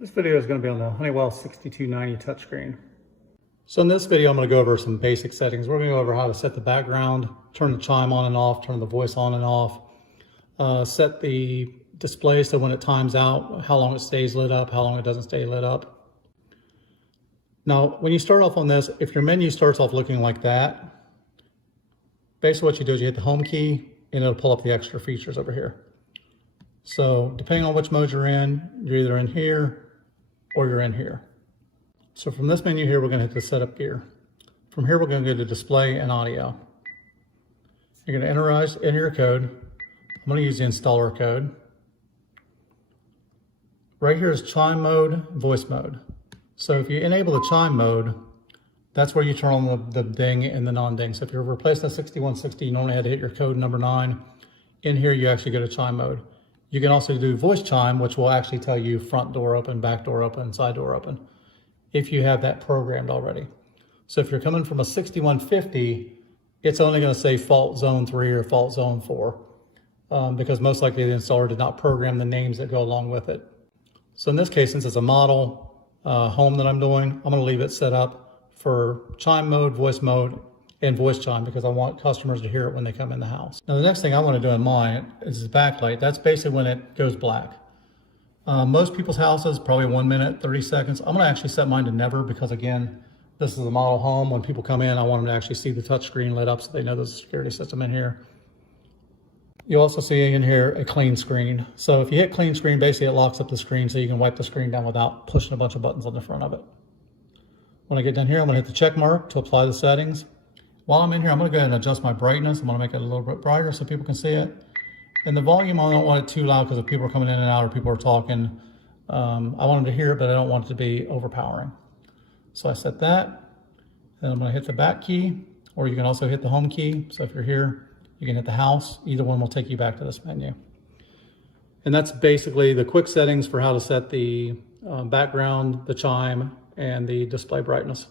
This video is going to be on the Honeywell 6290 touchscreen. So in this video, I'm going to go over some basic settings. We're going to go over how to set the background, turn the chime on and off, turn the voice on and off, set the display so when it times out, how long it stays lit up, how long it doesn't stay lit up. Now, when you start off on this, if your menu starts off looking like that, basically what you do is you hit the home key and it'll pull up the extra features over here. So depending on which mode you're either in here or you're in here. So from this menu here, we're going to hit the setup gear. From here, we're going to go to display and audio. You're going to enter your code. I'm going to use the installer code. Right here is chime mode, voice mode. So if you enable the chime mode, that's where you turn on the ding and the non-ding. So if you're replacing the 6160, you normally had to hit your code number 9. In here, you actually go to chime mode. You can also do voice chime, which will actually tell you front door open, back door open, side door open, if you have that programmed already. So if you're coming from a 6150, it's only going to say fault zone 3 or fault zone 4, because most likely the installer did not program the names that go along with it. So in this case, since it's a model home that I'm doing, I'm going to leave it set up for chime mode, and voice chime, because I want customers to hear it when they come in the house. Now the next thing I want to do in mine is backlight. That's basically when it goes black. Most people's houses, probably 1 minute, 30 seconds. I'm going to actually set mine to never, because again, this is a model home. When people come in, I want them to actually see the touch screen lit up so they know there's a security system in here. You also see in here a clean screen. So if you hit clean screen, basically it locks up the screen so you can wipe the screen down without pushing a bunch of buttons on the front of it. When I get down here, I'm going to hit the check mark to apply the settings. While I'm in here, I'm going to go ahead and adjust my brightness. I'm going to make it a little bit brighter so people can see it. And the volume, I don't want it too loud because if people are coming in and out or people are talking, I want them to hear it, but I don't want it to be overpowering. So I set that. Then I'm going to hit the back key, or you can also hit the home key. So if you're here, you can hit the house. Either one will take you back to this menu. And that's basically the quick settings for how to set the background, the chime, and the display brightness.